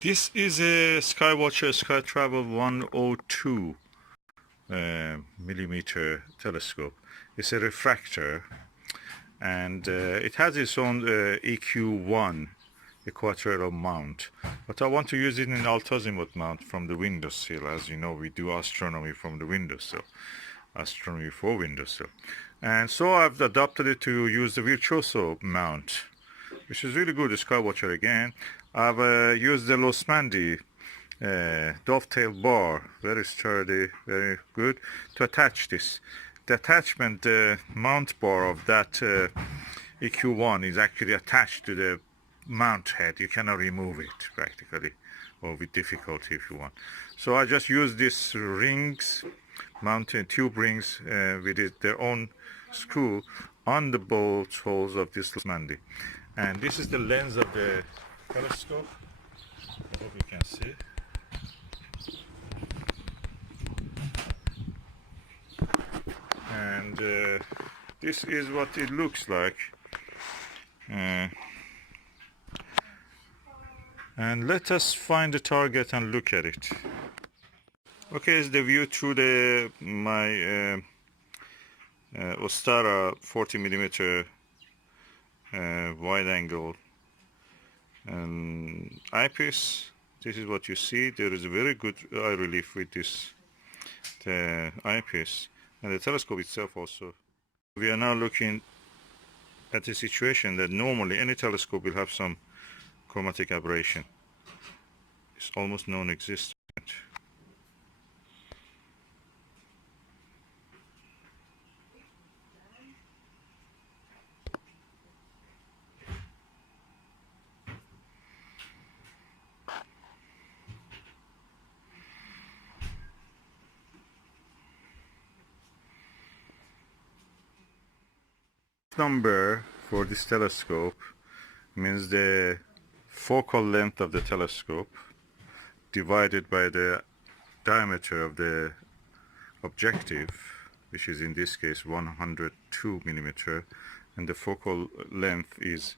This is a Skywatcher StarTravel 102 millimeter telescope. It's a refractor, and it has its own EQ1 equatorial mount, but I want to use it in altazimuth mount from the windowsill. As you know, we do astronomy from the windowsill, astronomy for windowsill, and so I've adopted it to use the virtuoso mount, which is really good. The Skywatcher again. I've used the Losmandy dovetail bar, very sturdy, very good, to attach this. The attachment mount bar of that EQ1 is actually attached to the mount head. You cannot remove it practically, or with difficulty if you want. So I just use these rings, mountain tube rings with their own screw on the bolt holes of this Losmandy. And this is the lens of the telescope. I hope you can see. And this is what it looks like. And let us find the target and look at it. Okay, it's the view through my Ostara 40 millimeter wide angle eyepiece. This is what you see. There is a very good eye relief with this eyepiece, and the telescope itself also. We are now looking at a situation that normally any telescope will have some chromatic aberration. It's almost non-existent. Number for this telescope means the focal length of the telescope divided by the diameter of the objective, which is in this case 102 millimeter, and the focal length is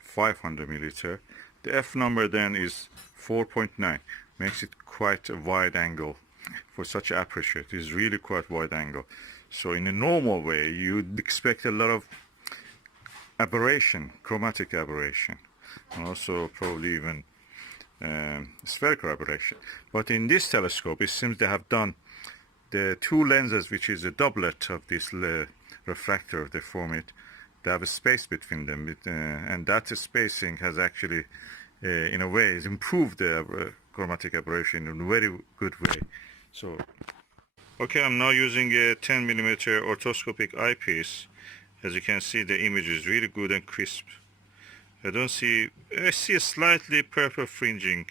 500 millimeter. The F number then is 4.9, makes it quite a wide angle for such aperture. It is really quite wide angle. So in a normal way, you'd expect a lot of aberration, chromatic aberration, and also probably even spherical aberration. But in this telescope, it seems they have done the two lenses, which is a doublet of this refractor, they form it. They have a space between them, and that spacing has actually, in a way, improved the chromatic aberration in a very good way. So, okay, I'm now using a 10 millimeter orthoscopic eyepiece. As you can see, the image is really good and crisp. I see a slightly purple fringing,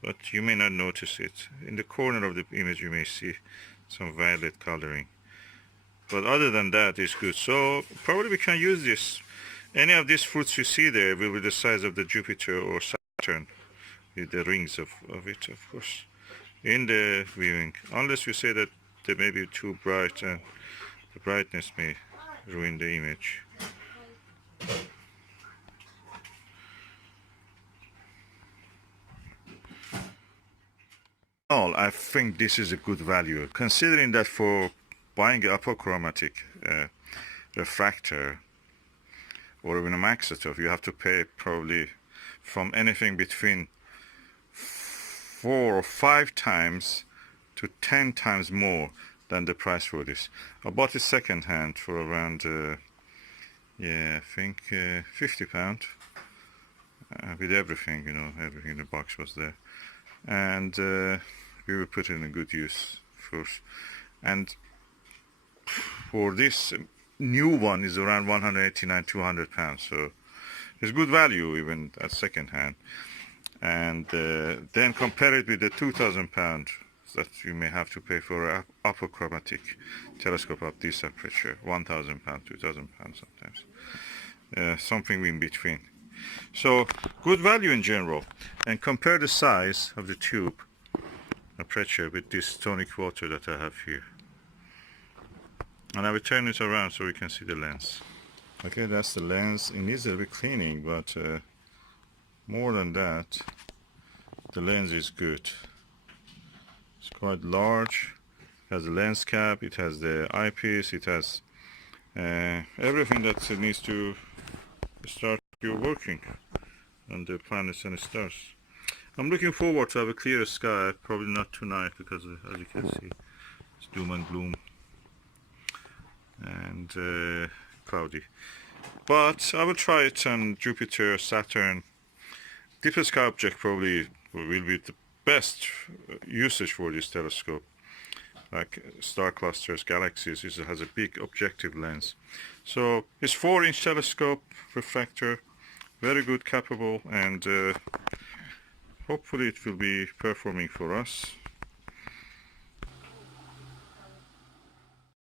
but you may not notice it. In the corner of the image, you may see some violet coloring. But other than that, it's good. So probably we can use this. Any of these fruits you see there will be the size of the Jupiter or Saturn, with the rings of it, of course, in the viewing. Unless you say that they may be too bright and the brightness may ruin the image. All, I think this is a good value, considering that for buying an apochromatic refractor or even a maxitoph, you have to pay probably from anything between 4 or 5 times to 10 times more than the price for this. I bought it second hand for around I think £50 with everything, you know, everything in the box was there, and we will put it in a good use first. And for this new one is around 189, 200 pounds, so it's good value even at second hand. And then compare it with the 2,000 pound that you may have to pay for an apochromatic telescope of this aperture, 1,000 pounds, 2,000 pounds sometimes, something in between. So good value in general. And compare the size of the tube aperture with this tonic water that I have here. And I will turn it around so we can see the lens. Okay, that's the lens. It needs a bit cleaning, but more than that, the lens is good. It's quite large. It has a lens cap, it has the eyepiece, it has everything that needs to start your working on the planets and stars. I'm looking forward to have a clear sky, probably not tonight because as you can see it's doom and gloom and cloudy. But I will try it on Jupiter, Saturn. Deep sky object probably will be the best usage for this telescope. Like star clusters, galaxies, it has a big objective lens. So it's 4-inch telescope, refractor, very good, capable, and hopefully it will be performing for us.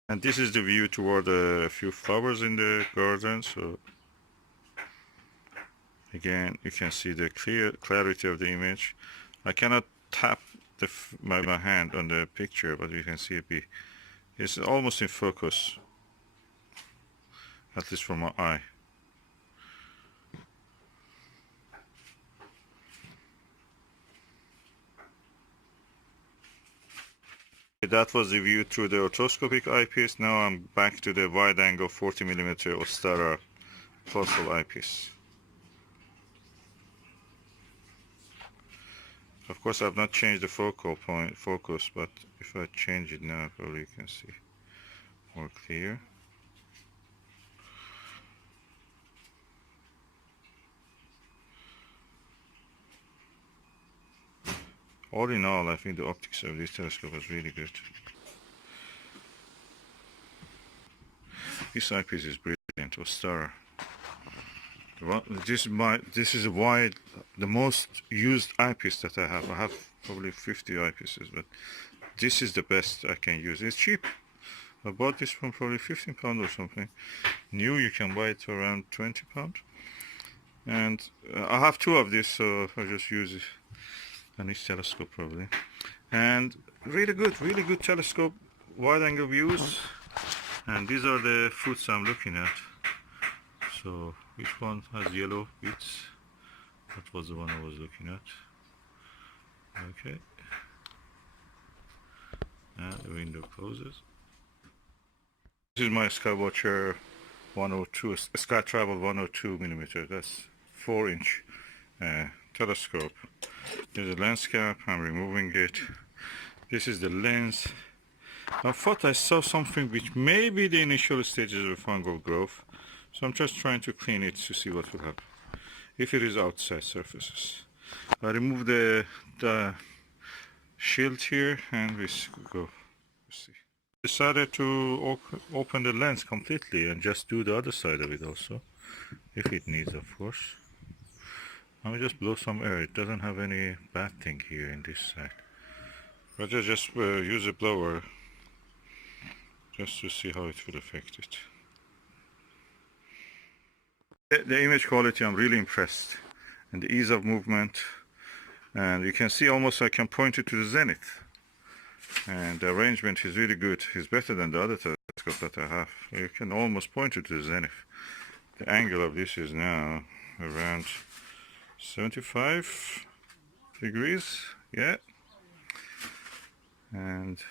And this is the view toward a few flowers in the garden. So again, you can see the clarity of the image. I cannot tap my hand on the picture, but you can see it's almost in focus, at least from my eye. That was the view through the orthoscopic eyepiece. Now I'm back to the wide angle 40mm Ostara fossil eyepiece. Of course, I've not changed the focus, but if I change it now, probably you can see more clear. All in all, I think the optics of this telescope is really good. This eyepiece is brilliant, Ostara. This is the most used eyepiece that I have. I have probably 50 eyepieces, but this is the best I can use. It's cheap. I bought this one probably £15 or something. New, you can buy it for around £20. And I have 2 of this, so I just use it on each telescope probably. And really good telescope, wide angle views. And these are the fruits I'm looking at. So which one has yellow bits? That was the one I was looking at. Okay. And the window closes. This is my Skywatcher 102, StarTravel 102mm. That's 4-inch telescope. There's a lens cap. I'm removing it. This is the lens. I thought I saw something which may be the initial stages of fungal growth. So I'm just trying to clean it to see what will happen if it is outside surfaces. I remove the shield here and we go. See. Decided to open the lens completely and just do the other side of it also, if it needs, of course. I will just blow some air. It doesn't have any bad thing here in this side. But I just use a blower just to see how it will affect it. The image quality, I'm really impressed, and the ease of movement, and you can see almost I can point it to the zenith, and the arrangement is really good. It's better than the other telescope that I have. You can almost point it to the zenith. The angle of this is now around 75 degrees, yeah, and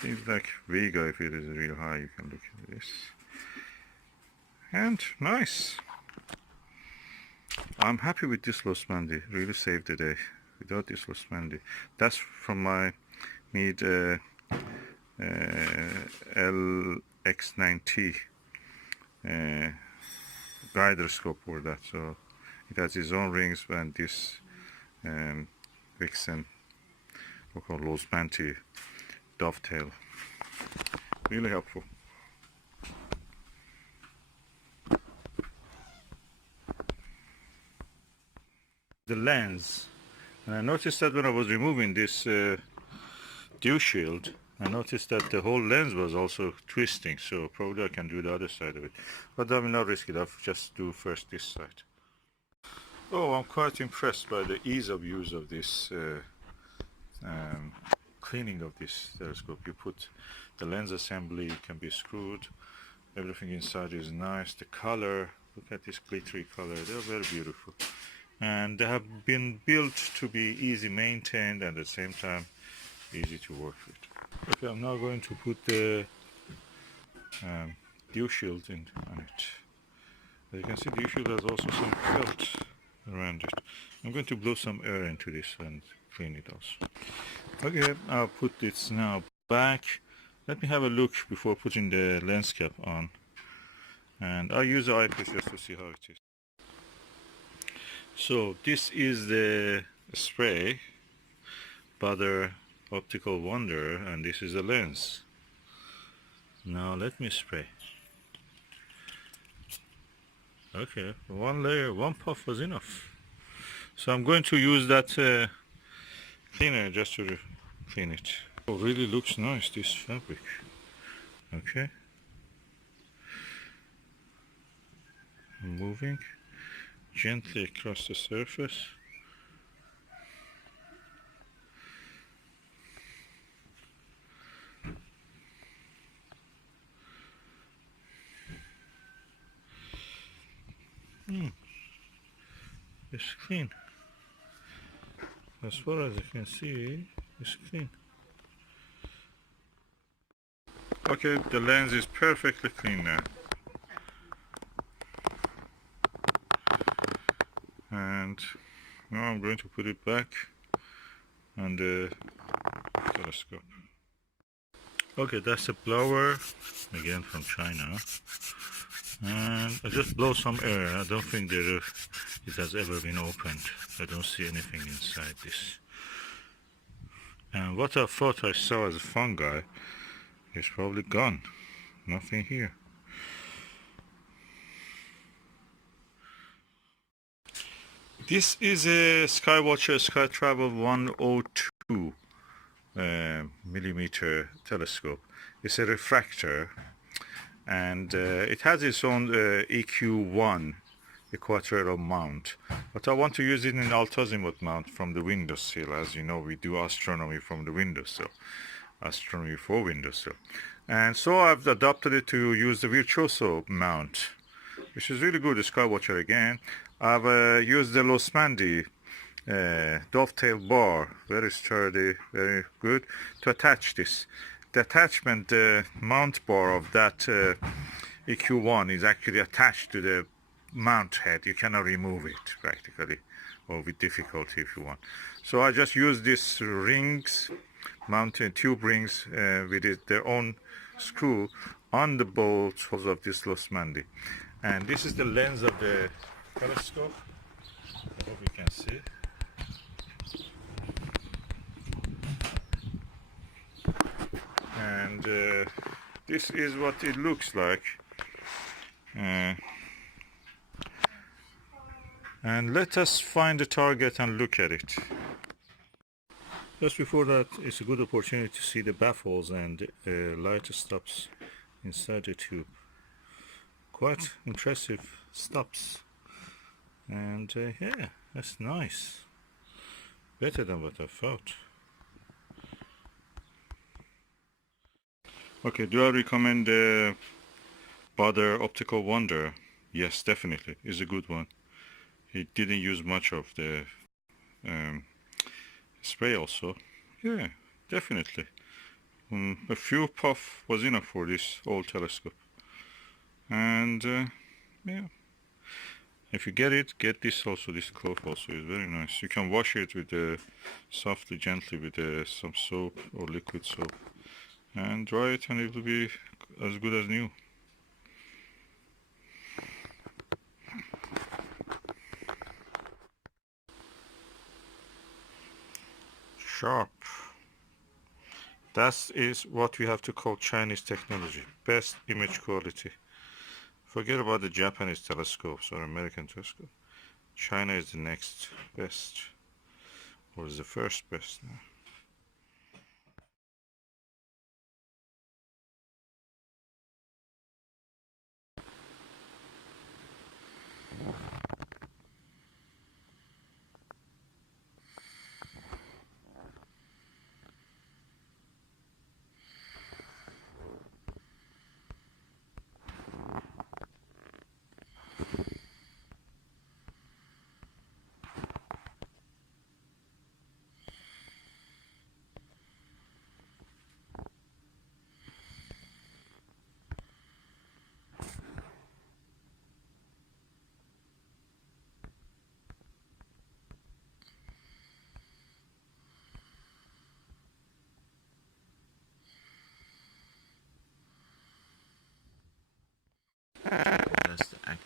things like Vega, if it is real high, you can look at this, and nice. I'm happy with this Losmandy, really saved the day. Without this Losmandy, that's from my Meade LX9T guider scope for that. So it has its own rings, and this Vixen, we call Losmandy dovetail. Really helpful. The lens, and I noticed that when I was removing this dew shield, I noticed that the whole lens was also twisting, so probably I can do the other side of it, but I will not risk it. I'll just do first this side. Oh, I'm quite impressed by the ease of use of this cleaning of this telescope. You put the lens assembly, it can be screwed, everything inside is nice. The color, look at this glittery color, they're very beautiful. and they have been built to be easy maintained and at the same time easy to work with. Okay, I'm now going to put the dew shield on it. As you can see, dew shield has also some felt around it. I'm going to blow some air into this and clean it also. Okay, I'll put this now back. Let me have a look before putting the lens cap on, and I'll use the eyepiece just to see how it is. So this is the spray, Butter Optical Wonder, and this is the lens. Now let me spray. Okay, one layer, one puff was enough. So I'm going to use that cleaner just to clean it. Oh, really looks nice, this fabric. Okay. I'm moving gently across the surface. It's clean. As far as you can see, it's clean. Okay, the lens is perfectly clean now. And now I'm going to put it back on the telescope. Okay, that's a blower, again from China. And I just blow some air. I don't think it has ever been opened. I don't see anything inside this. And what I thought I saw as a fungi is probably gone. Nothing here. This is a Skywatcher StarTravel 102 millimeter telescope. It's a refractor, and it has its own EQ1 equatorial mount, but I want to use it in altazimuth mount from the windowsill. As you know, we do astronomy from the windowsill, astronomy for windowsill, and so I've adopted it to use the virtuoso mount, which is really good. The Skywatcher again. I've used the Losmandy dovetail bar, very sturdy, very good, to attach this. The attachment, the mount bar of that EQ1 is actually attached to the mount head. You cannot remove it practically, or with difficulty if you want. So I just use these rings, mounted tube rings with their own screw on the bolts of this Losmandy. And this is the lens of the telescope. I hope you can see. And this is what it looks like. And let us find the target and look at it. Just before that, it's a good opportunity to see the baffles and light stops inside the tube. Quite impressive stops. And yeah, that's nice. Better than what I thought. Okay, do I recommend the Butter Optical Wonder? Yes, definitely. It's a good one. It didn't use much of the spray also. Yeah, definitely. A few puff was enough for this old telescope. And yeah. If you get it, get this also. This cloth also is very nice. You can wash it with softly, gently with some soap or liquid soap, and dry it, and it will be as good as new. Sharp. That is what we have to call Chinese technology. Best image quality. Forget about the Japanese telescopes or American telescope. China is the next best, or is the first best now.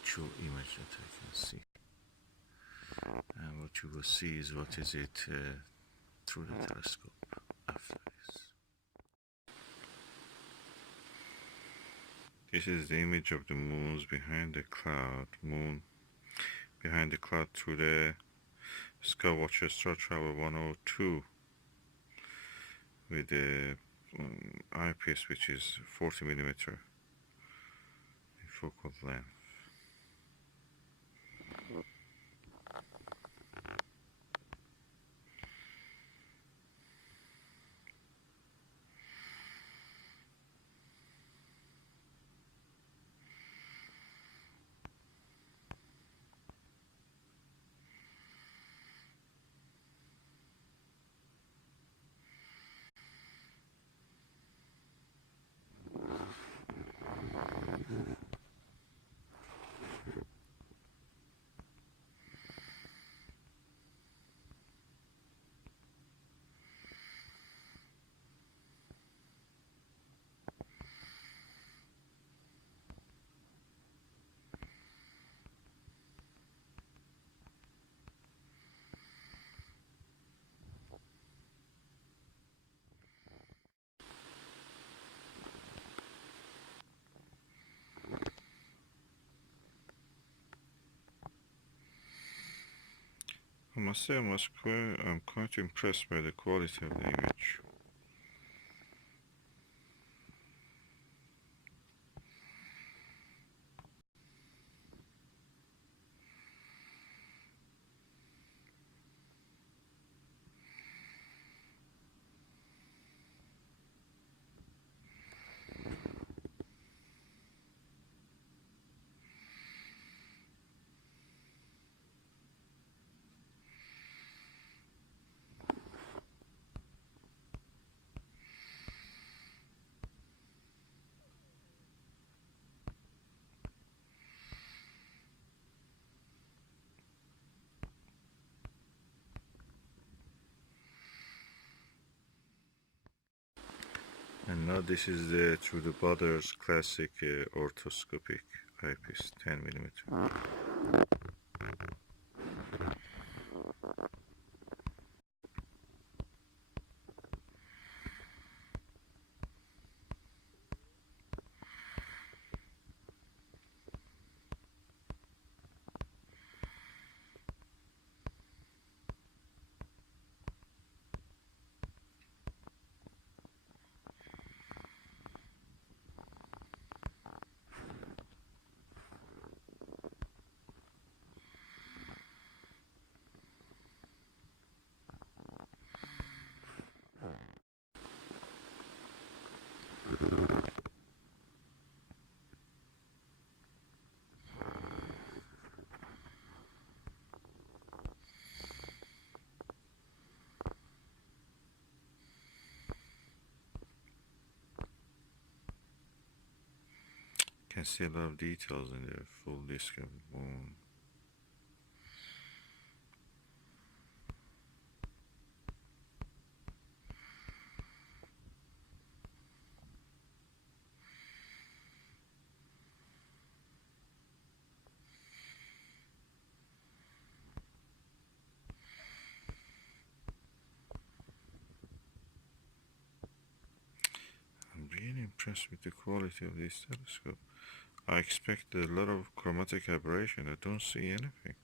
actual image that I can see. And what you will see is what is it through the telescope after this. This is the image of the moons behind the cloud, behind the cloud through the Skywatcher StarTravel 102 with the eyepiece, which is 40mm focal length. I must say I'm quite impressed by the quality of the image. And now this is through the Butter's classic orthoscopic eyepiece, 10mm. Can see a lot of details in the full disk of the moon. I'm really impressed with the quality of this telescope. I expected a lot of chromatic aberration. I don't see anything.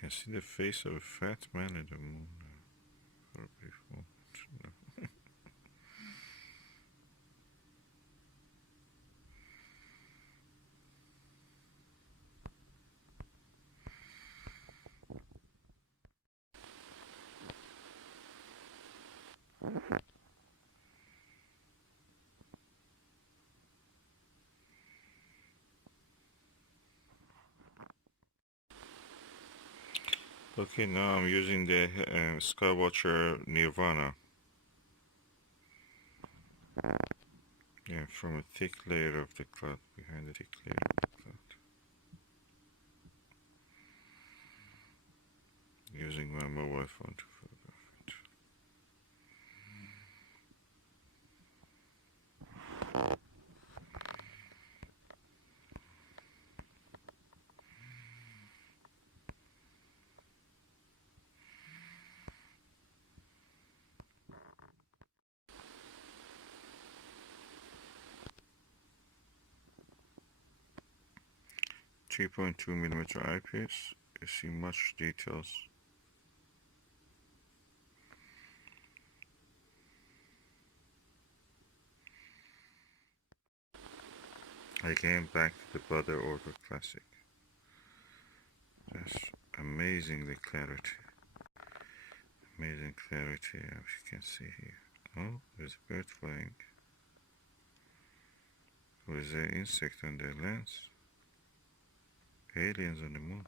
Can see the face of a fat man in the moon for a brief moment. No. Okay, now I'm using the Skywatcher Nirvana. Yeah, from a thick layer of the cloud, behind the thick layer of the cloud. Using my mobile phone to photograph it. 3.2mm eyepiece. You see much details. Again, back to the Butter Order Classic. That's amazingly clarity. Amazing clarity, as you can see here. Oh, there's a bird flying. With an insect on their lens. Aliens on the moon.